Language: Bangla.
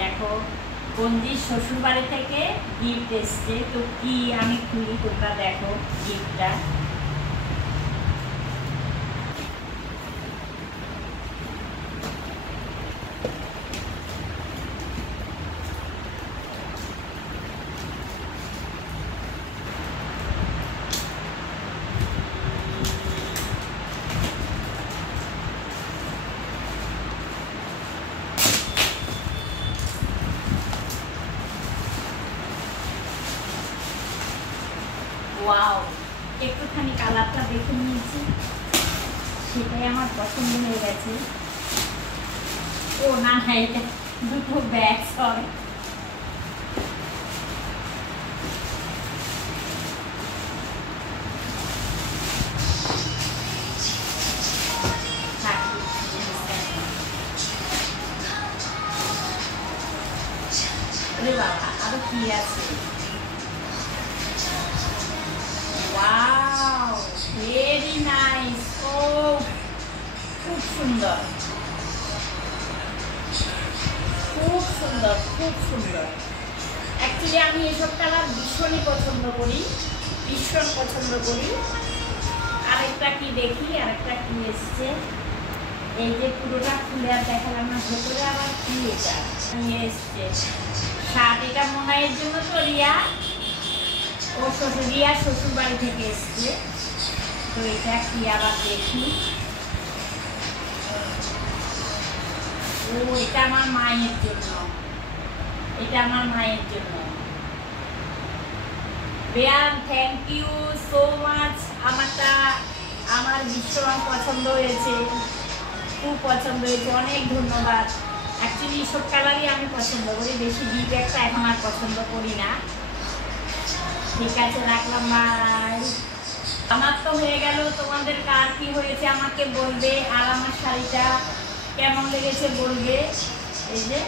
দেখো বন্দির শ্বশুর বাড়ি থেকে গিফট এসছে, তো কি আমি খুলি তোমরা দেখো গিফটটা। ওয়াও, একটুখানি কালারটা দেখে নিয়েছি, সেটাই আমার পছন্দ হয়ে গেছে। ও না, এটা দুটো ব্যাগ, সরি। আরে বাবা, আরো কি আছে? Wow, very nice. ও খুব সুন্দর, খুব সুন্দর, খুব সুন্দর। অ্যাকচুয়ালি আমি এসব কালার ভীষণই পছন্দ করি, ভীষণ পছন্দ করি। আরেকটা কি দেখি, আরেকটা কি এসছে। এই যে পুরোটা খুলে আর দেখালাম না, ভেতরে আবার কি এটা নিয়ে এসছে শার্ট। এটা মোনাইয়ের জন্য তো রিয়া, ও রিয়া শ্বশুর বাড়ি থেকে এসছে। তো এটা কি আবার দেখি। ও এটা আমার মায়ের জন্য, এটা আমার মায়ের জন্য। বেয়ান, থ্যাংক ইউ সো মাচ। আমার ভীষণ পছন্দ হয়েছে, খুব পছন্দ হয়েছে, অনেক ধন্যবাদ। অ্যাকচুয়ালি সব কালারই আমি পছন্দ করি, বেশি ডিপ একটা এখন আর পছন্দ করি না। ঠিক আছে, রাখলাম, বাই। আমার তো হয়ে গেল, তোমাদের কার কি হয়েছে আমাকে বলবে, আর আমার শাড়িটা কেমন লেগেছে বলবে। এই যে